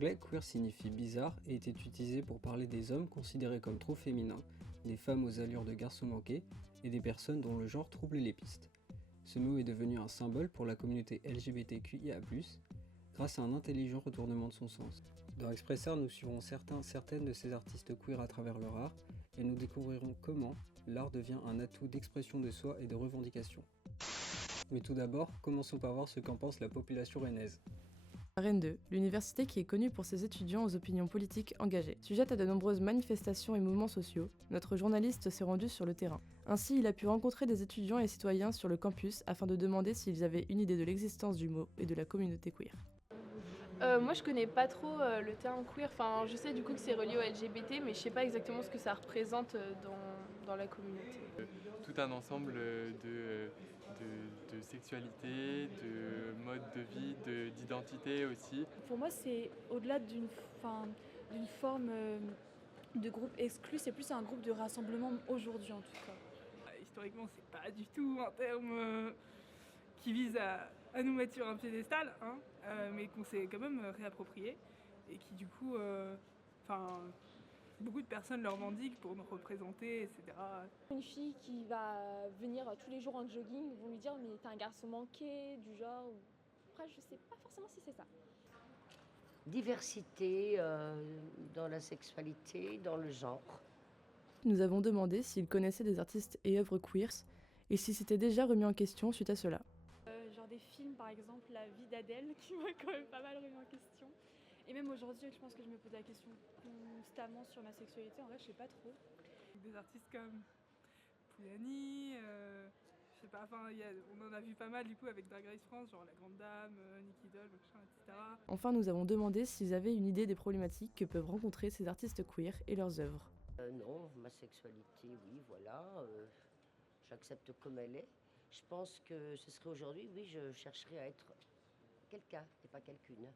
anglais, queer signifie bizarre et était utilisé pour parler des hommes considérés comme trop féminins, des femmes aux allures de garçons manqués et des personnes dont le genre troublait les pistes. Ce mot est devenu un symbole pour la communauté LGBTQIA+, grâce à un intelligent retournement de son sens. Dans Expressart, nous suivrons certaines de ces artistes queer à travers leur art et nous découvrirons comment l'art devient un atout d'expression de soi et de revendication. Mais tout d'abord, commençons par voir ce qu'en pense la population rennaise. Rennes 2, l'université qui est connue pour ses étudiants aux opinions politiques engagées. Sujette à de nombreuses manifestations et mouvements sociaux, notre journaliste s'est rendu sur le terrain. Ainsi, il a pu rencontrer des étudiants et citoyens sur le campus afin de demander s'ils avaient une idée de l'existence du mot et de la communauté queer. Moi je connais pas trop le terme queer, enfin je sais du coup que c'est relié au LGBT mais je sais pas exactement ce que ça représente dans la communauté. Tout un ensemble de sexualité, de mode de vie, d'identité aussi. Pour moi c'est au-delà d'une forme de groupe exclu, c'est plus un groupe de rassemblement aujourd'hui en tout cas. Historiquement c'est pas du tout un terme qui vise à nous mettre sur un piédestal, mais qu'on s'est quand même réapproprié et qui du coup, beaucoup de personnes le revendiquent pour nous représenter, etc. Une fille qui va venir tous les jours en jogging vont lui dire mais t'es un garçon manqué, du genre. Après je sais pas forcément si c'est ça. Diversité dans la sexualité, dans le genre. Nous avons demandé s'ils connaissaient des artistes et œuvres queers et s'ils s'étaient déjà remis en question suite à cela. Genre des films par exemple, La vie d'Adèle qui m'a quand même pas mal remis en question. Et même aujourd'hui je pense que je me pose la question constamment sur ma sexualité, en vrai je sais pas trop. Des artistes comme Poulani, je sais pas, on en a vu pas mal du coup avec Drag Race France, genre La Grande Dame, Nicky Doll, machin, etc. Enfin, nous avons demandé s'ils avaient une idée des problématiques que peuvent rencontrer ces artistes queer et leurs œuvres. Non, ma sexualité, oui, voilà, j'accepte comme elle est. Je pense que ce serait aujourd'hui, oui, je chercherais à être quelqu'un et pas quelqu'une.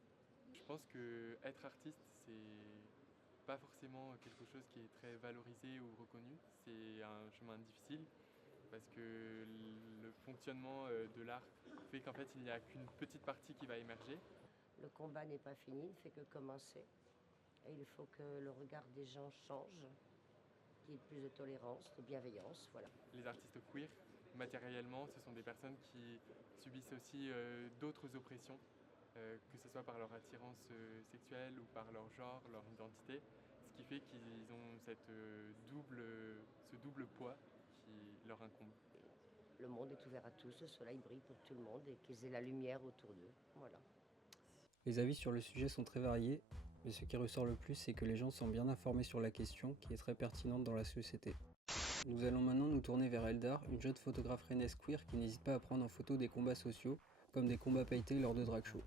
Je pense que être artiste, c'est pas forcément quelque chose qui est très valorisé ou reconnu. C'est un chemin difficile parce que le fonctionnement de l'art fait qu'en fait il n'y a qu'une petite partie qui va émerger. Le combat n'est pas fini, ne fait que commencer. Et il faut que le regard des gens change, qu'il y ait plus de tolérance, de bienveillance, voilà. Les artistes queer, matériellement, ce sont des personnes qui subissent aussi d'autres oppressions, que ce soit par leur attirance sexuelle ou par leur genre, leur identité, ce qui fait qu'ils ont ce double poids qui leur incombe. Le monde est ouvert à tous, le soleil brille pour tout le monde et qu'ils aient la lumière autour d'eux, voilà. Les avis sur le sujet sont très variés, mais ce qui ressort le plus, c'est que les gens sont bien informés sur la question, qui est très pertinente dans la société. Nous allons maintenant nous tourner vers Eldar, une jeune photographe rennaise queer qui n'hésite pas à prendre en photo des combats sociaux, comme des combats pailletés lors de drag shows.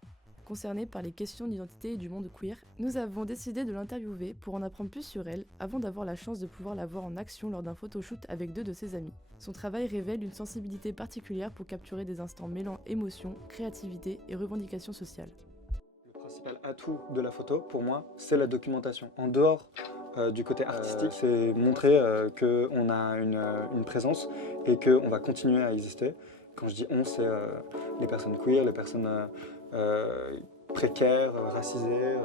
Concernée par les questions d'identité et du monde queer, nous avons décidé de l'interviewer pour en apprendre plus sur elle avant d'avoir la chance de pouvoir la voir en action lors d'un photoshoot avec 2 de ses amis. Son travail révèle une sensibilité particulière pour capturer des instants mêlant émotion, créativité et revendication sociale. Le principal atout de la photo, pour moi, c'est la documentation. En dehors du côté artistique, c'est montrer qu'on a une présence et qu'on va continuer à exister. Quand je dis on, c'est les personnes queer, les personnes précaires, racisées.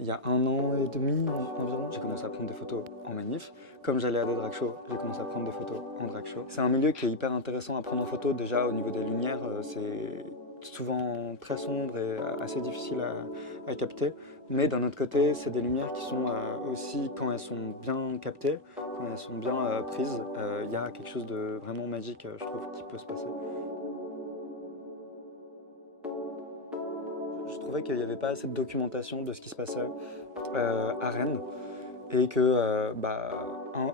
Il y a 1 an et demi environ, j'ai commencé à prendre des photos en manif. Comme j'allais à des drag shows, j'ai commencé à prendre des photos en drag show. C'est un milieu qui est hyper intéressant à prendre en photo. Déjà au niveau des lumières, c'est souvent très sombre et assez difficile à capter. Mais d'un autre côté, c'est des lumières qui sont aussi, quand elles sont bien captées, quand elles sont bien prises, il y a quelque chose de vraiment magique, je trouve, qui peut se passer. Je trouvais qu'il n'y avait pas assez de documentation de ce qui se passait à Rennes et que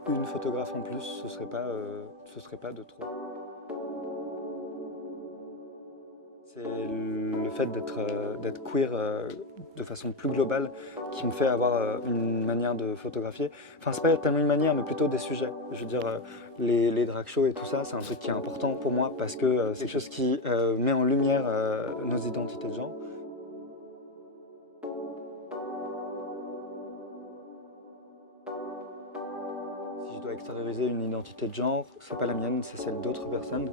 une photographe en plus, ce serait pas de trop. C'est le fait d'être queer de façon plus globale qui me fait avoir une manière de photographier. Enfin, c'est pas tellement une manière, mais plutôt des sujets. Je veux dire, les drag shows et tout ça, c'est un truc qui est important pour moi parce que c'est quelque chose qui met en lumière nos identités de genre. dois extérioriser une identité de genre, c'est pas la mienne, c'est celle d'autres personnes.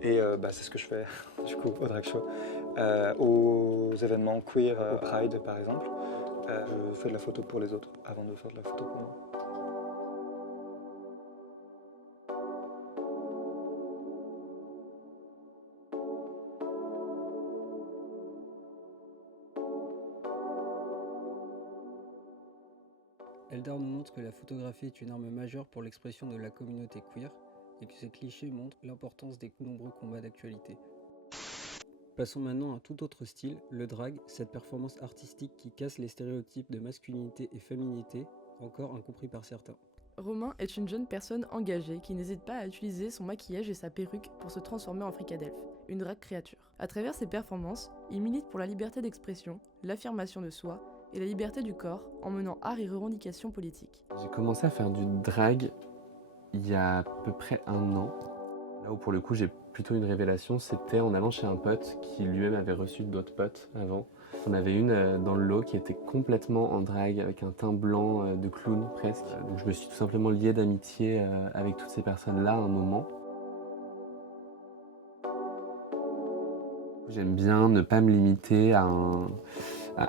Et c'est ce que je fais du coup au drag show. Aux événements queer, au Pride par exemple, je fais de la photo pour les autres avant de faire de la photo pour moi. Eldar nous montre que la photographie est une arme majeure pour l'expression de la communauté queer et que ces clichés montrent l'importance des nombreux combats d'actualité. Passons maintenant à un tout autre style, le drag, cette performance artistique qui casse les stéréotypes de masculinité et féminité, encore incompris par certains. Romain est une jeune personne engagée qui n'hésite pas à utiliser son maquillage et sa perruque pour se transformer en fricadelle, une drag créature. À travers ses performances, il milite pour la liberté d'expression, l'affirmation de soi et la liberté du corps en menant art et revendications politiques. J'ai commencé à faire du drag il y a à peu près 1 an. Là où pour le coup j'ai plutôt une révélation, c'était en allant chez un pote qui lui-même avait reçu d'autres potes avant. On avait une dans le lot qui était complètement en drag avec un teint blanc de clown presque. Donc je me suis tout simplement lié d'amitié avec toutes ces personnes-là à un moment. J'aime bien ne pas me limiter à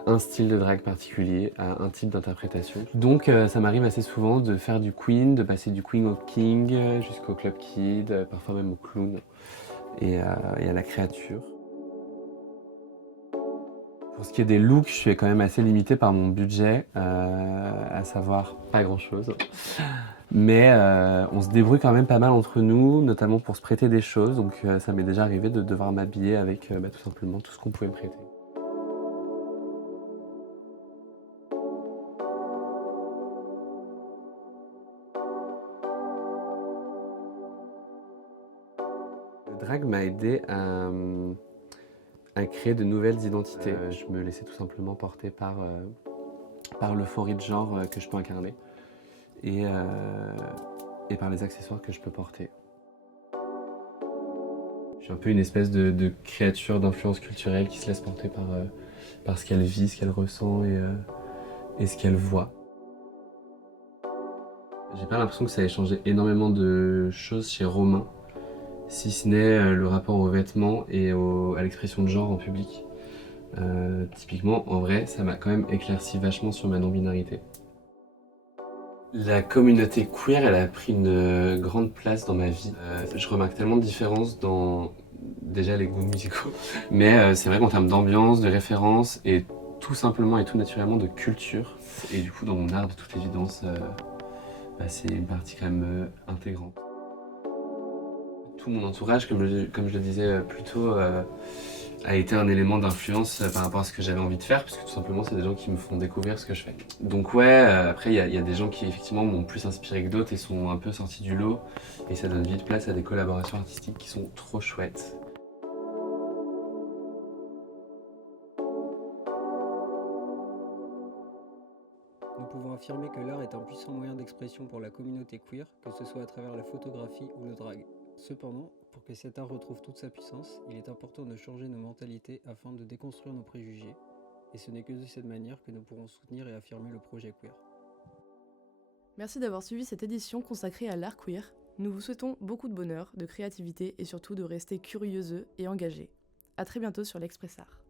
un style de drague particulier, à un type d'interprétation. Donc ça m'arrive assez souvent de faire du queen, de passer du queen au king, jusqu'au club kid, parfois même au clown et à la créature. Pour ce qui est des looks, je suis quand même assez limité par mon budget, à savoir pas grand chose. Mais on se débrouille quand même pas mal entre nous, notamment pour se prêter des choses. Donc ça m'est déjà arrivé de devoir m'habiller avec tout simplement tout ce qu'on pouvait me prêter. Le drag m'a aidé à créer de nouvelles identités. Je me laissais tout simplement porter par l'euphorie de genre que je peux incarner et par les accessoires que je peux porter. Je suis un peu une espèce de créature d'influence culturelle qui se laisse porter par ce qu'elle vit, ce qu'elle ressent et ce qu'elle voit. J'ai pas l'impression que ça ait changé énormément de choses chez Romain, si ce n'est le rapport aux vêtements et à l'expression de genre en public. Typiquement, en vrai, ça m'a quand même éclairci vachement sur ma non-binarité. La communauté queer, elle a pris une grande place dans ma vie. Je remarque tellement de différences dans déjà les goûts musicaux, mais c'est vrai qu'en termes d'ambiance, de référence et tout simplement et tout naturellement de culture, et du coup dans mon art de toute évidence, c'est une partie quand même intégrante. Tout mon entourage, comme je le disais plus tôt, a été un élément d'influence par rapport à ce que j'avais envie de faire, parce que tout simplement c'est des gens qui me font découvrir ce que je fais. Donc ouais, après il y a des gens qui effectivement m'ont plus inspiré que d'autres et sont un peu sortis du lot, et ça donne vite place à des collaborations artistiques qui sont trop chouettes. Nous pouvons affirmer que l'art est un puissant moyen d'expression pour la communauté queer, que ce soit à travers la photographie ou le drag. Cependant, pour que cet art retrouve toute sa puissance, il est important de changer nos mentalités afin de déconstruire nos préjugés, et ce n'est que de cette manière que nous pourrons soutenir et affirmer le projet queer. Merci d'avoir suivi cette édition consacrée à l'art queer. Nous vous souhaitons beaucoup de bonheur, de créativité et surtout de rester curieux et engagés. À très bientôt sur l'Express Art.